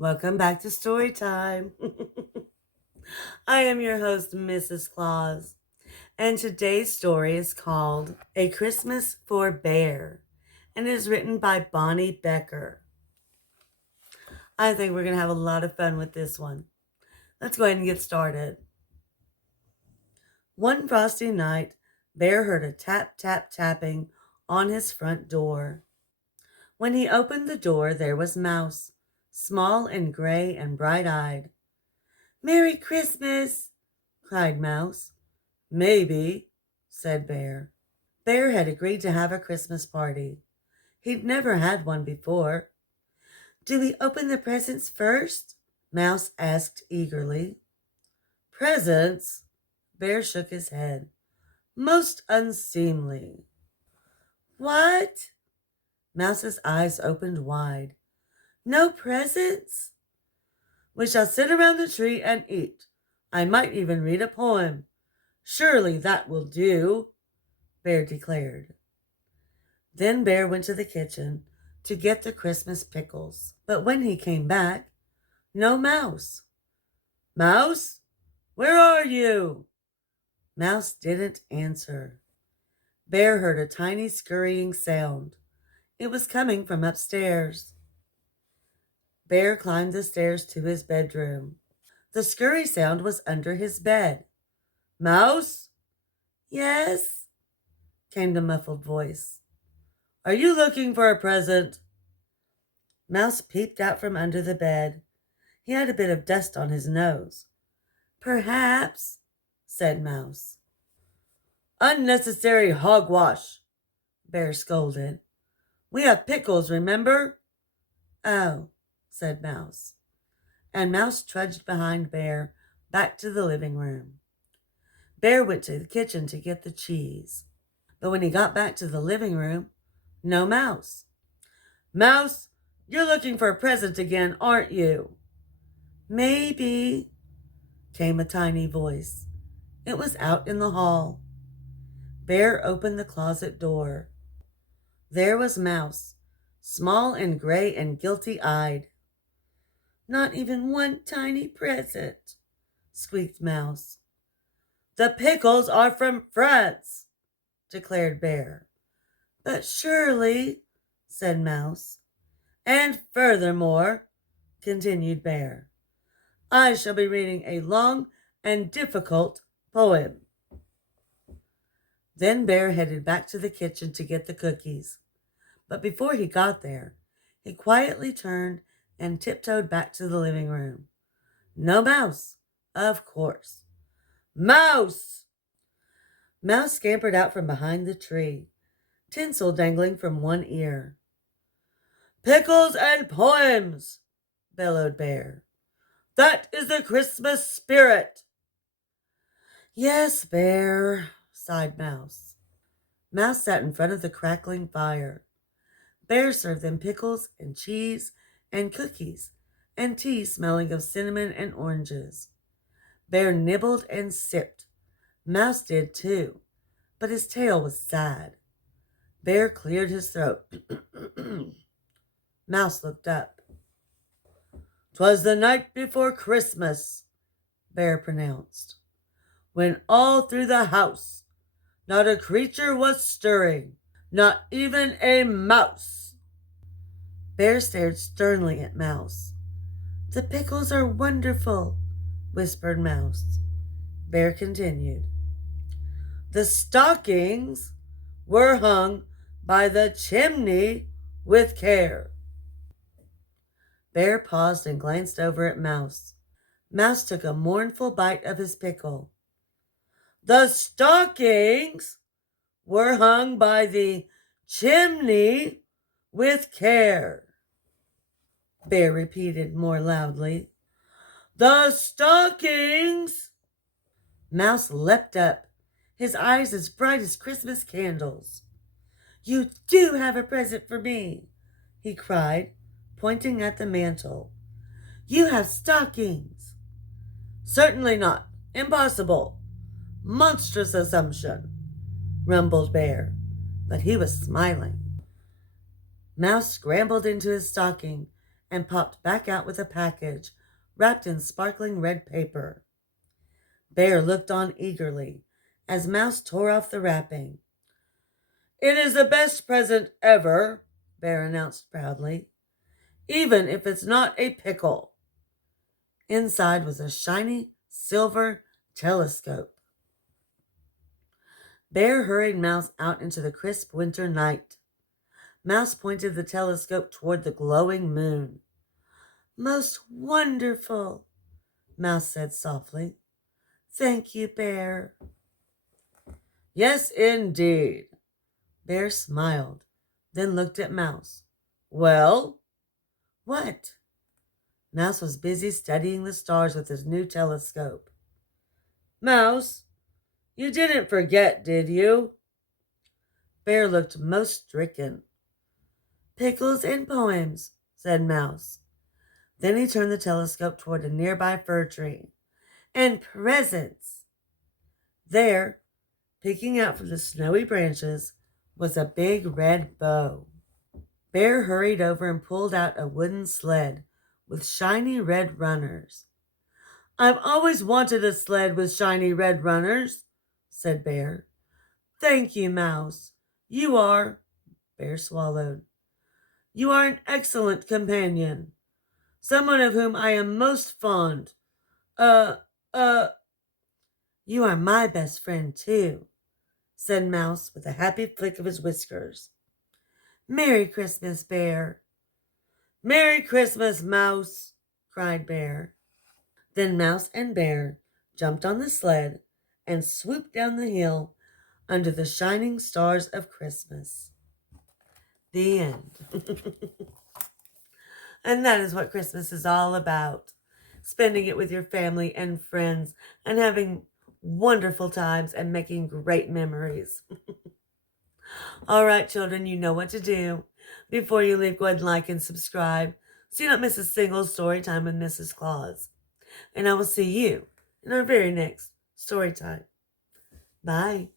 Welcome back to story time. I am your host, Mrs. Claus, and today's story is called A Christmas for Bear and is written by Bonnie Becker. I think we're going to have a lot of fun with this one. Let's go ahead and get started. One frosty night, Bear heard a tap, tap, tapping on his front door. When he opened the door, there was Mouse, small and gray and bright-eyed. "Merry Christmas!" cried Mouse. "Maybe," said Bear. Bear had agreed to have a Christmas party. He'd never had one before. "Do we open the presents first?" Mouse asked eagerly. "Presents?" Bear shook his head. "Most unseemly." "What?" Mouse's eyes opened wide. "No presents?" "We shall sit around the tree and eat. I might even read a poem. Surely that will do," Bear declared. Then Bear went to the kitchen to get the Christmas pickles. But when he came back, no Mouse. "Mouse, where are you?" Mouse didn't answer. Bear heard a tiny scurrying sound. It was coming from upstairs. Bear climbed the stairs to his bedroom. The scurry sound was under his bed. "Mouse?" "Yes," came the muffled voice. "Are you looking for a present?" Mouse peeped out from under the bed. He had a bit of dust on his nose. "Perhaps," said Mouse. "Unnecessary hogwash," Bear scolded. "We have pickles, remember?" "Oh," said Mouse. And Mouse trudged behind Bear back to the living room. Bear went to the kitchen to get the cheese. But when he got back to the living room, no Mouse. "Mouse, you're looking for a present again, aren't you?" "Maybe," came a tiny voice. It was out in the hall. Bear opened the closet door. There was Mouse, small and gray and guilty-eyed. "Not even one tiny present," squeaked Mouse. "The pickles are from France," declared Bear. "But surely," said Mouse. "And furthermore," continued Bear, "I shall be reading a long and difficult poem." Then Bear headed back to the kitchen to get the cookies. But before he got there, he quietly turned and tiptoed back to the living room. No Mouse, of course. "Mouse!" Mouse scampered out from behind the tree, tinsel dangling from one ear. "Pickles and poems!" bellowed Bear. "That is the Christmas spirit." "Yes, Bear," sighed Mouse. Mouse sat in front of the crackling fire. Bear served them pickles and cheese and cookies and tea smelling of cinnamon and oranges. Bear nibbled and sipped. Mouse did too, but his tail was sad. Bear cleared his throat. Mouse looked up. "'Twas the night before Christmas," Bear pronounced, "when all through the house not a creature was stirring, not even a mouse." Bear stared sternly at Mouse. "The pickles are wonderful," whispered Mouse. Bear continued. "The stockings were hung by the chimney with care." Bear paused and glanced over at Mouse. Mouse took a mournful bite of his pickle. "The stockings were hung by the chimney with care," Bear repeated more loudly. "The stockings!" Mouse leapt up, his eyes as bright as Christmas candles. "You do have a present for me," he cried, pointing at the mantel. "You have stockings." "Certainly not. Impossible. Monstrous assumption," rumbled Bear, but he was smiling. Mouse scrambled into his stocking and popped back out with a package wrapped in sparkling red paper. Bear looked on eagerly as Mouse tore off the wrapping. "It is the best present ever," Bear announced proudly, "even if it's not a pickle." Inside was a shiny silver telescope. Bear hurried Mouse out into the crisp winter night. Mouse pointed the telescope toward the glowing moon. "Most wonderful," Mouse said softly. "Thank you, Bear." "Yes, indeed." Bear smiled, then looked at Mouse. "Well?" "What?" Mouse was busy studying the stars with his new telescope. "Mouse, you didn't forget, did you?" Bear looked most stricken. "Pickles and poems," said Mouse. Then he turned the telescope toward a nearby fir tree. "And presents." There, peeking out from the snowy branches, was a big red bow. Bear hurried over and pulled out a wooden sled with shiny red runners. "I've always wanted a sled with shiny red runners," said Bear. "Thank you, Mouse. You are," Bear swallowed, "you are an excellent companion, someone of whom I am most fond. Uh, uh, you are my best friend, too," said Mouse with a happy flick of his whiskers. "Merry Christmas, Bear." "Merry Christmas, Mouse," cried Bear. Then Mouse and Bear jumped on the sled and swooped down the hill under the shining stars of Christmas. The end. And that is what Christmas is all about. Spending it with your family and friends and having wonderful times and making great memories. All right, children, you know what to do. Before you leave, go ahead and like and subscribe so you don't miss a single story time with Mrs. Claus. And I will see you in our very next story time. Bye.